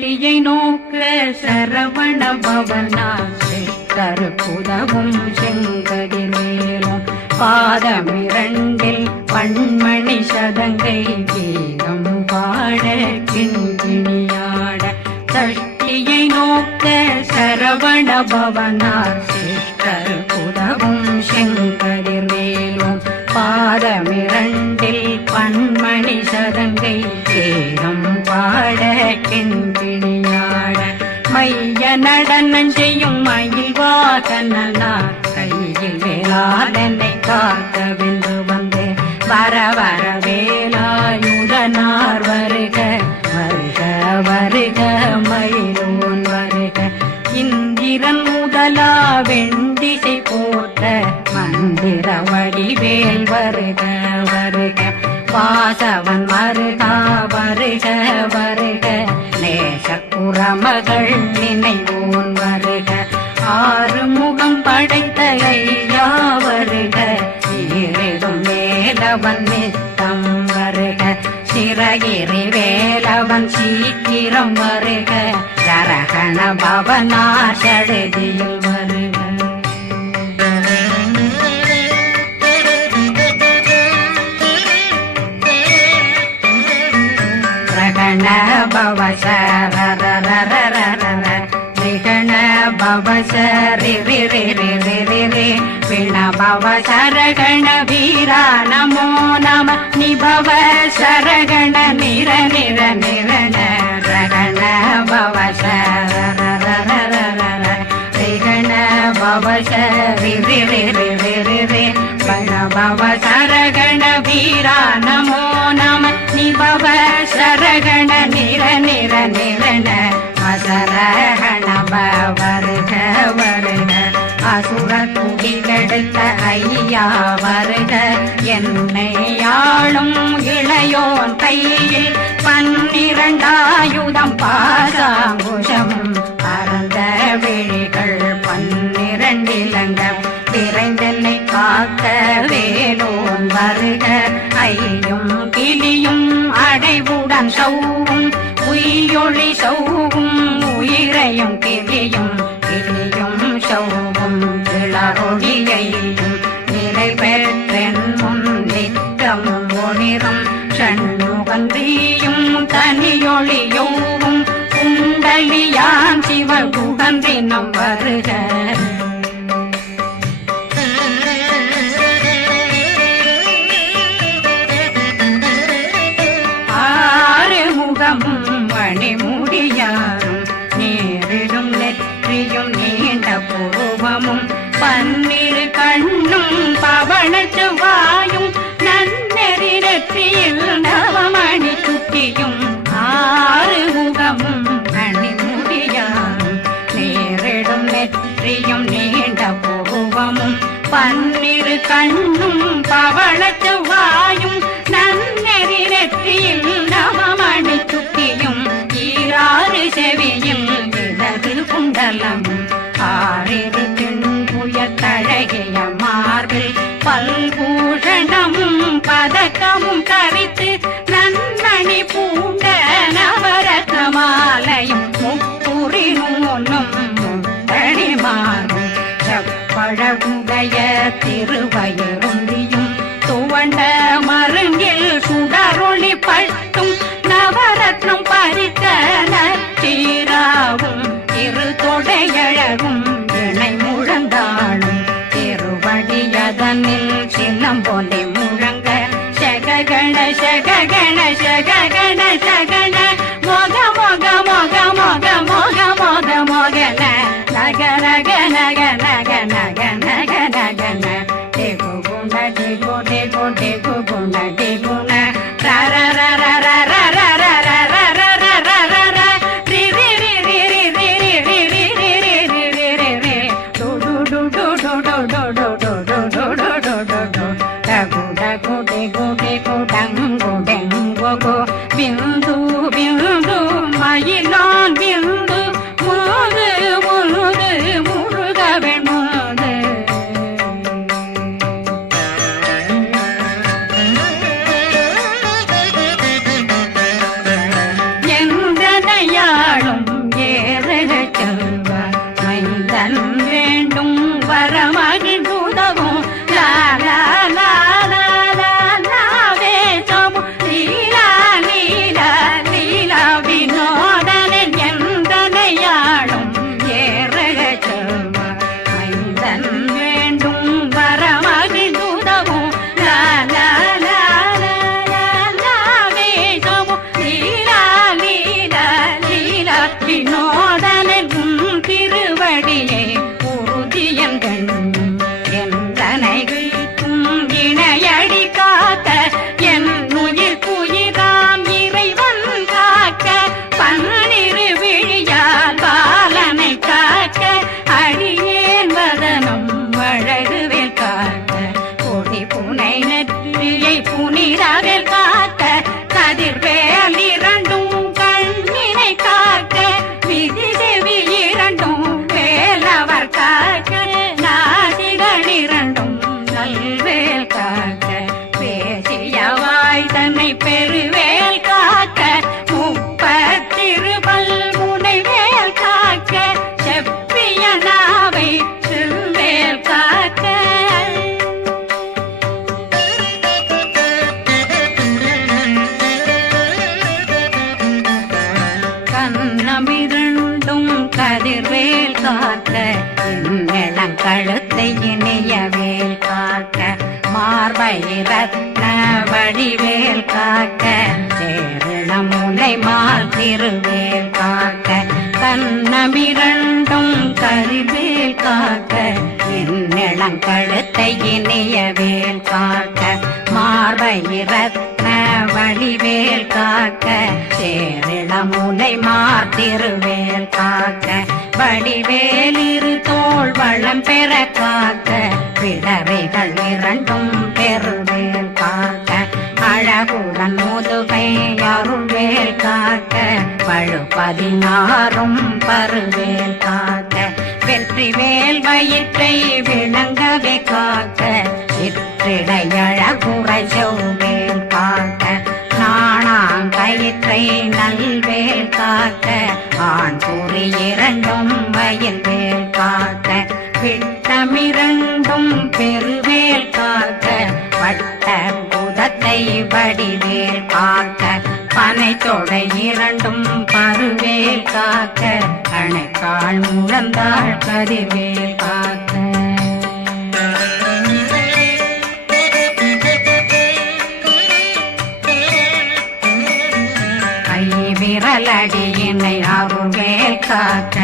சஷ்டியை நோக்க சரவண பவனார் சிஷ்டருக்குதவும் செங்கதிர் மேலும் பாதமிரண்டில் பண்மணி சதங்கை கீதம் பாட கிண்கிணியாட சஷ்டியை நோக்க சரவண பவனார் சிஷ்டருக்குதவும் செங்கதிர் மேலும் பாதமிரண்டில் பண்மணி சதங்கை கீதம் பாட கிண்கிணியாட மைய நடனம் செய்யும் மயில் வாகனார் கையில் வேளாளனை காக்க வென்று வந்து வர வர வேலாயுதனார் வருக வருக வருக மயிலோன் வருக இந்திரன் முதலா வெண்டிசை போட்ட மந்திர வடிவேல் வருக வருக வாசவன் மருகா வருக வருக நேசக்குறமகள் நினைவோன் வருக ஆறு முகம் படைத்த ஐயா வருக ஈரிடும் வேலவன் நித்தம் வருக சிறகிரி வேலவன் சீக்கிரம் வருக சரகண பவனார் சடுதியில் வருக ரகண பவசரரரரரரர ரிகண பவசரி ரி பிண பவசரகண வீரா நமோ நம நிபவ சரகண நிர நிர நிரண ரகண பவசரரரரரர ரிகண பவசரி ரி பிண பவசரகண வீரா நமோ நம நிபவ சரகண நிர நிர நிரண அசரகண வருக வருக அசுர குடிகெடுத்த ஐயா வருக என்னை ஆளும் இளையோன் கையில் 12 பாசாங்குஷம் பரந்த விழிகள் 12 இலங்க விரைந்தென்னை காக்க வேலோன் வருக ஐயும் கிளியும் அடைவுடன் சௌவும் உயிரொளி சௌவும் உயிரையும் கிளியும் கிளியும் சௌவும் இளரொளியையும் நிலை பெற்றென் முன் நித்தமும் ஒளிரும் சண்முகந்தியும் தனியொளியோவும் குண்டலியான் சிவகுகந்தினம் வருக மணிமுடியாரும் நேரிடும் நெற்றியும் நீண்ட புருவமும் 12 கண்ணும் பவனச்சு வாயும் நன்னெறி நெற்றியில் நவமணி சுட்டியும் 6 முகமும் மணிமுடியாரும் நேரிடும் நெற்றியும் நீண்ட புருவமும் 12 கண்ணும் பவனச்சு வாயும் நன்னெறி நெற்றியில் நவமணி சுட்டியும் 6 செவியும் இடது குண்டலம் 6 திண்புய தழகிய மார்பில் பல்பூஷணமும் பதக்கமும் தரித்து நன்மணி பூண்ட நவரத்ன மாலையும் முப்புரி நூலும் முத்தணிமாரும் செப்பழகுடைய திருவயருந்தியும் துவண்ட மருங்கில் சுடரொளி பட்டும் நவரத்னம் பறித்த நச்சீராவும் திரு தொடையழகும் இணை முழந்தாளும் திருவடியதனில் சிலம்பொலி முழங்க சககண சககண சககண சகண மொக மொக மொக மொக மொக மொக மொகன நக நக நக நக நக நக நகன டேகு குண்ட டேகு டேகு டேகு குண்ட டேகுன ரர ரர ரர ரர பிந்து பிந்து மயிலான் பிந்து முழுது முழுது முழுகவன் முழுது வரமகிழ்ந்துதவும் லாலா லாலா லாலா வேஷமும் லீலா லீலா லீலா வினோதனன் எந்தனையாளும் ஏறகச்சமா மைந்தன் வேண்டும் வரமகிழ்ந்துதவும் லாலா லாலா லாலா வேஷமும் லீலா லீலா லீலா வினோதனன் திருவடியை உறுதியங்கள் எந்தனைகளுக்கும் இணையடி காக்க என் உயிர் குயிராம் இறைவன் காக்க பன்னிரு விழியால் பாலனை காக்க அடியேன் வதனம் வழகுவேல் காக்க கொடி புனை நெற்றியை புனிதவேல் காக்க கதிர்வேல் இரண்டும் கண்ணினை காக்க விதி செவி இரண்டும் வேலவர் காக்க நாசிகள் இரண்டும் நல்வேல் காக்க பேசியவாய் தன்னை பெருவேல் காக்க முப்பத்திருபல் முனைவேல் காக்க செப்பிய நாவை செல்வேல் காக்க கண்ணமிரண்டும் கதிர்வேல் காக்க இளங்கழுத்தை இணையவேல் காக்க மார்பை ரத்ன வடிவேல் காக்க சேரணமுலை மால் திருவேல் காக்க கண்ணமிரண்டும் கதிர்வேல் காக்க இளங்கழுத்தை இணையவேல் காக்க மார்பை ரத்ன வடிவேல் காக்க சேரிளமுலை மார்த்திருவேல் காக்க வடிவேல் இரு தோள் வளம் பெற காக்க பிடரைகள் இரண்டும் பெருவேல் காக்க அழகுடன் முதுகை அருள்வேல் காக்க பழு 16 பருவேல் காக்க வெற்றிவேல் வயிற்றை விளங்கவே காக்க சிற்றிடையழகுறை செவ்வேல் காக்க நாணாங்கயிற்றை நல்வேல் காக்க ஆண் குறி இரண்டும் வயல்வேல் காக்க விட்டமிரண்டும் பெருவேல் காக்க வட்ட புதத்தை வடிவேல் காக்க பனை தொடை இரண்டும் பருவேல் காக்க கணைக்கால் முழந்தாள் கதிர்வேல் காக்க விரலடியினை அருள்வேல் காக்க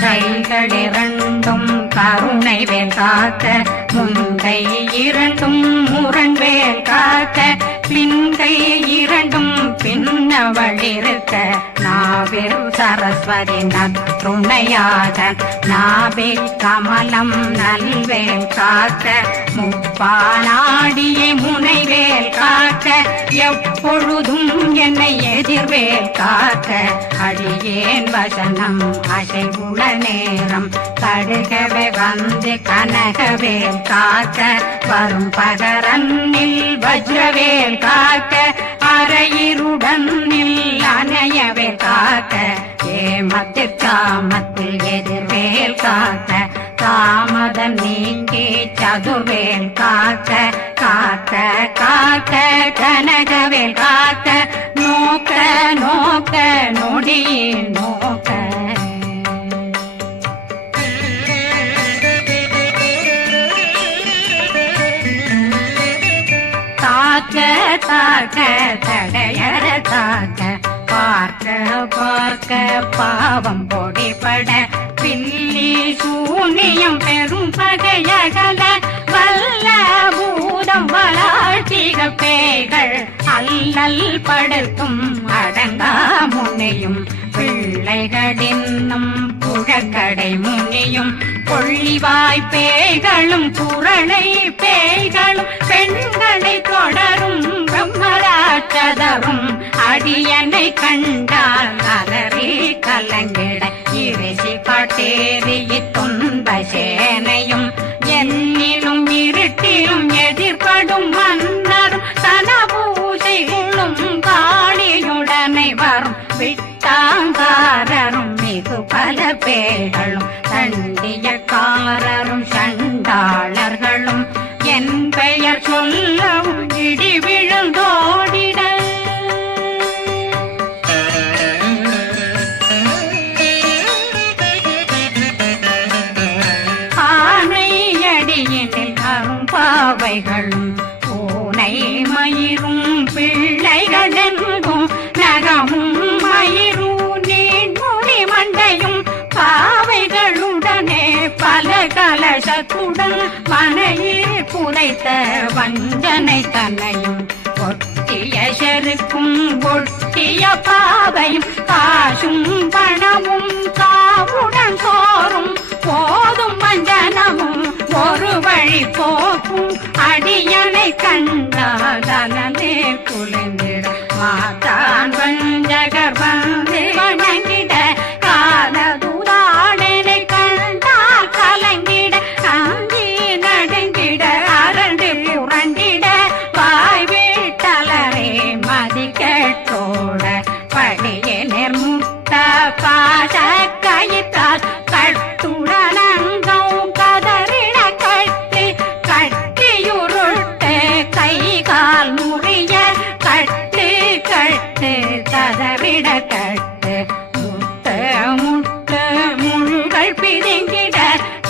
கைகள் இரண்டும் கருணை வேல் காக்க முன்கை இரண்டும் முரண்வேல் காக்க பின்கை இரண்டும் பின்னவளிருக்க நாவில் சரஸ்வதி நற்றுணையாக நாபி கமலம் நல்வேல் காக்க முப்பானாடியை முனைவேல் காக்க எப்பொழுதும் என்னை எதிர்வேல் காக்க அடியேன் வசனம் அசைவுள நேரம் கடுகவே வந்து கனகவேல் காக்க வரும் பகரன்னில் வஜ்ரவேல் காக்க அரையிருடன் அணையவேல் காக்க ஏமத்தில் காமத்தில் எதிர்வேல் காக்க தாமதம் நீங்கி சதுர்வேல் காக்க காக்க காக்க கனகவேல் காக்க நோக்க நோக்க நொடியில் நோக்க தாக்க தாக்க தடையற தாக்க பார்க்க பார்க்க பாவம் பொடிபட பில்லி சூனியம் பெரும் பகையகல வல்ல பூதம் வளாழ்ச்சிகள் பேய்கள் அல்லல் படுத்தும் அடங்கா முனையும் பிள்ளைகளின்னும் புழக்கடை முனியும் கொள்ளிவாய் பேய்களும் குரளை பேய்களும் பெண்களை தொடரும் பிரம்மராட்சதரும் அடியனை கண்டால் அலறி கலங்கிட இரிசி காட்டேறிய துன்ப சேனையும் என்னிலும் இருட்டிலும் எதிர்படும் மன்னரும் சனபூசைகளும் காளியுடனை வரும் விட்டாங்காரரும் மிகு பல பேர்களும் தண்டியக்காரரும் சண்டா பாவைகளும் பூனை மயிரும் பிள்ளைகளெங்கும் நகமும் மயிரும் நீண்மொழி மண்டையும் பாவைகளுடனே பல கலசத்துடன் மனையில் புதைத்த வஞ்சனை தன்னையும் ஒட்டிய செருக்கும் ஒட்டிய பாவையும் காசும் பணமும் காவுடன் சோறும் போதும் வஞ்சனமும் ஒரு வழி போக்கும் அடியனை கண்டாதனே குளிர்ந்திட மாத்தான் வஞ்சகர் வந்து வணங்கிட காலதுதாடனை கண்டால் கலங்கிட அஞ்சி நடுங்கிட அரண்டு புரண்டிட வாய் வீட்டலரே மதி கேட்டோட படியே நிர்முட்ட பாச கயிற்றால் கட்டுடனங்கும் கதறிட கட்டி கட்டியுருட்டு கை கால் முறிய கட்டு கட்டு கதறிட கட்டு முட்டு முட்டு முள்கள் பிதுங்கிட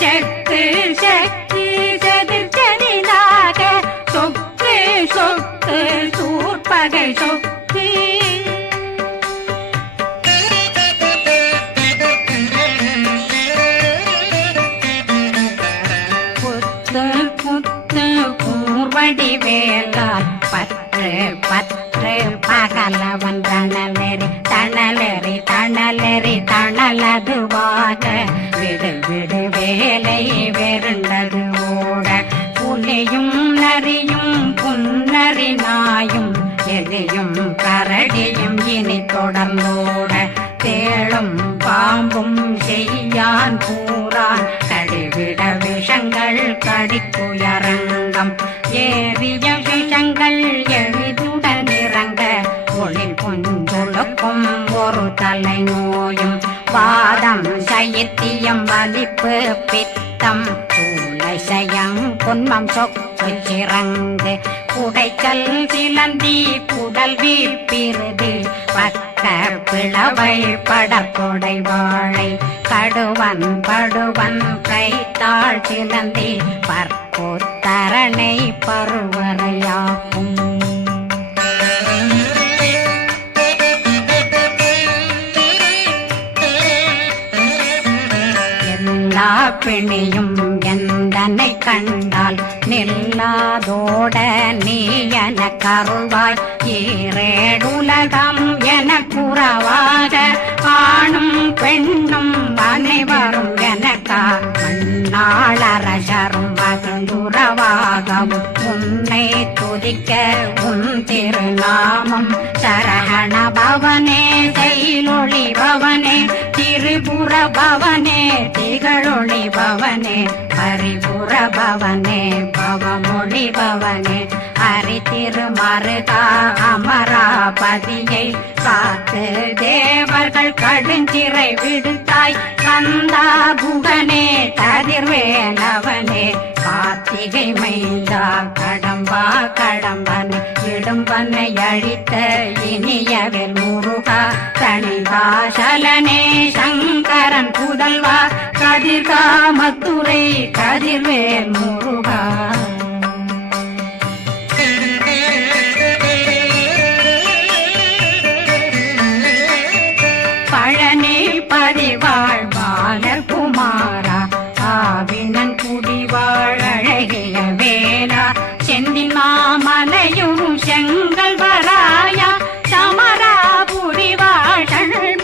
செக்கு செக்கு செதிர் செதிலாக சொக்கு சொக்கு சூர்பகை சொக்கு வடிவேலால் பற்று பற்று பகலவன் தணலெறி தணலெறி தணலெறி தணலதுவாக விடு விடு வேலை வெருண்டது ஓட புலியும் நரியும் புன்னறி நாயும் எலியும் கரடியும் இனி தொடர்ந்தோட தேளும் பாம்பும் செய்யான் கூறான் கடிவிட விஷங்கள் கடிக்குயரங்கம் ஏறிய விஷங்கள் எளிதுடன் இறங்க ஒளில் கொஞ்சொழுக்கும் ஒரு தலை நோயும் வாதம் சைத்தியம் வலிப்பு பித்தம் சூளை சயம் பொன்மம் சொக்கு சிறங்கு குடைச்சல் சிலந்தி குடல் வீப்பிருது பக்க பிளவை படக்கொடை வாழை கடுவன் படுவன் கைத்தாள் சிலந்தி பற்போத்தரணை பருவரையாக்கும் எல்லா பிணியும் எந்தனை கண்டால் நில்லாதோட நீ என கருள்வாய் ஈரேடுலகம் என குறவாக ஆணும் பெண்ணும் அனைவரும் எனக்கா மண்ணாளரசரும் மகிழ்ந்துறவாகவும் உன்னை துதிக்க உன் திருநாமம் சரகண பவனே செயலொளி பவனே திரிபுர பவனே திகழொளி பவனே ஹரிபுர பவனே பவமொழி பவனே ஹரி திருமருகா அமராபதியை காத்து தேவர்கள் கடுஞ்சிறை விடுத்தாய் கந்தா குகனே கதிர்வேலவனே கார்த்திகை மைந்தா கடம்பா கடம்பனை இடும்பனை அழித்த இனியவில் முருகா தனிவாசலனே சங்கரன் புதல்வா கதிர்காமத்துறை கதிர்வேல் முருகா பழனி பதிவாழ் பாலர் குமாரா ஆவினன் குடிவாழ் அழகிய வேலா செந்தில் மாமலையும் செங்கல் வராயா சமரா புரிவாழ்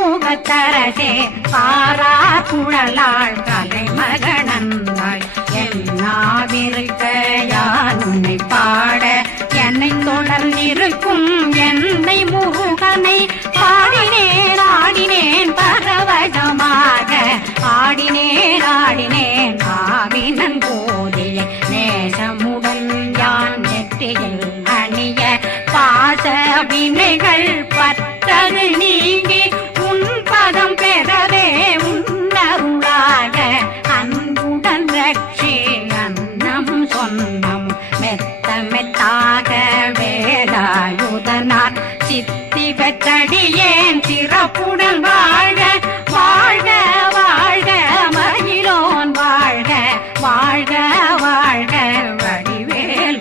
முகத்தரசே பாரா குழலாள் கலை மகனந்தாய் என்னாவிருக்க யானுனை பாட என்னை தொடர்ந்திருக்கும் என்னை முருகனை பாடினேன் ஆடினேன் பரவசமாக ஆடினேன் ஆடினேன் ஆவினன் போதிய நேசமுடன் யான் நெற்றியில் அணிய பாச வினைகள் பற்றது நீங்கி உன் பதம் பெறவே உன்னருளாக அன்புடன் ரட்சி அன்னம் சொன்னம் மெத்த மெத்தாக வேலாயுதனார் சித்தி பெற்றடியேன் சிறப்புடன் வாழ்க வாழ்க வாழ்க மயிலோன் வாழ்க வாழ்க வாழ்க வடிவேல்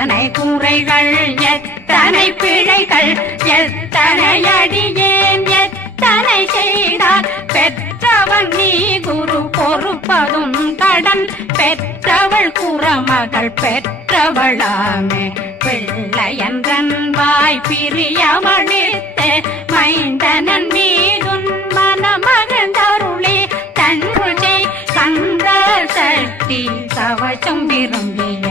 எத்தனை குறைகள் எத்தனை பிழைகள் எத்தனை அடியேன் எத்தனை செய்தார் பெற்றவன் நீ குரு பொறுப்பதும் கடன் பெற்றவள் குறமகள் பெற்றவளாமே பிள்ளையன்றன் வாய் பிரியமளித்து மைந்தனன் மீதுன் மனமகந்தருளி தன்றுஜை கந்த சக்தி கவசம் விரும்பிய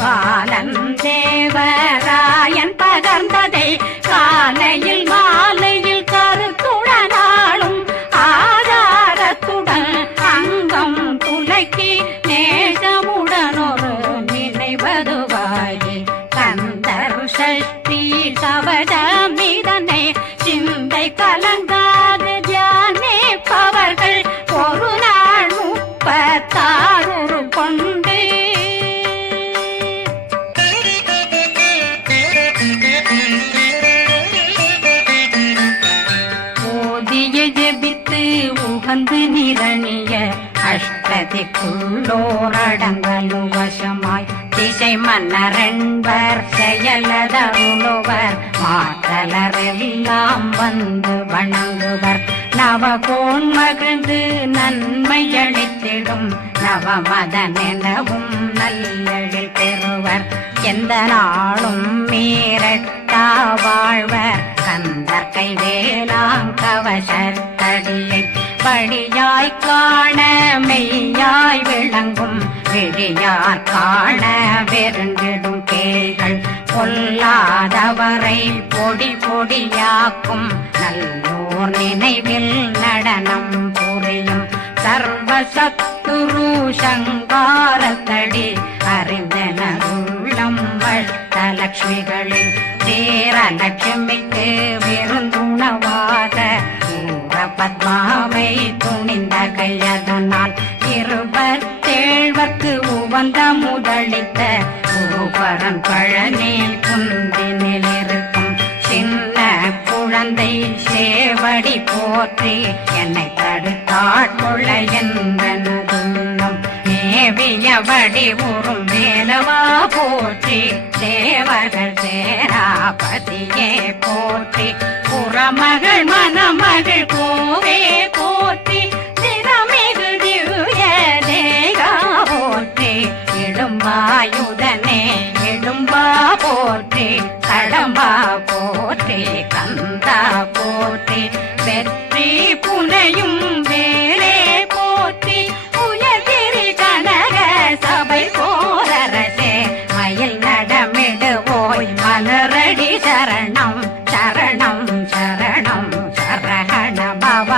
பாலன் தேவராயன் பகர்ந்ததை காலையில் மாலையில் கருத்துடனாலும் ஆதாரத்துடன் அங்கம் துலக்கி நேசமுடனொரு நினைவதுவாகி கந்தர் சஷ்டி கவசமிதனை சிந்தை கலங்காது தியானிப்பவர்கள் ஒரு நாள் 36 கொண்டு ஓதிய ஜெபித்து உகந்து நிரணிய அஷ்டதிக்குள்ளோரடங்கலும் வசமாய் திசை மன்னரென்பர் செயலதருளுவர் மாற்றலரெல்லாம் வந்து வணங்குவர் நவகோன் மகிழ்ந்து நன்மையளித்திடும் நவமதனெனவும் நல்லெழில் பெறுவர் எந்த நாளும் மீறட்டா வாழ்வர் கந்தற்கை வேளாங்கவசத்தடியை படியாய் காண மெய்யாய் விளங்கும் விழியார் காண வெருண்டிடும் கேள்கள் பொல்லாதவரை பொடி பொடியாக்கும் நல்லோர் நினைவில் நடனம் புரியும் சர்வசத்துரு சங்காரத்தடி அறிந்தனருள்ளம் வஷ்டலட்சுமிகளின் சேரலட்சுமிக்கு விருந்துணவாத பத்மாவை துணிந்த கையதனால் 27 உவந்த முதலித்த பூபரன் பழனி குந்தினில் இருக்கும் சின்ன குழந்தை சேவடி போற்றி என்னை தடுத்தாட்கொள்ள என்றனதுள்ளம் மேவியபடி உறும் வேலவா போற்றி தேவர்கள் சேராபதியே போற்றி புறமகள் மணமகள் கோவே போற்றி தினமிகு திவ்ய தேகா போற்றி இடும்பாயுதனே இடும்பா போற்றி கடம்பா போற்றி கந்தா போற்றி வெற்றி புனையும் வேலே போற்றி உயர்கிரி கனக சபை போரரசே மயில் நடமிடுவோய் மலரடி சரணம் சரணம் சரணம் சரஹண பவ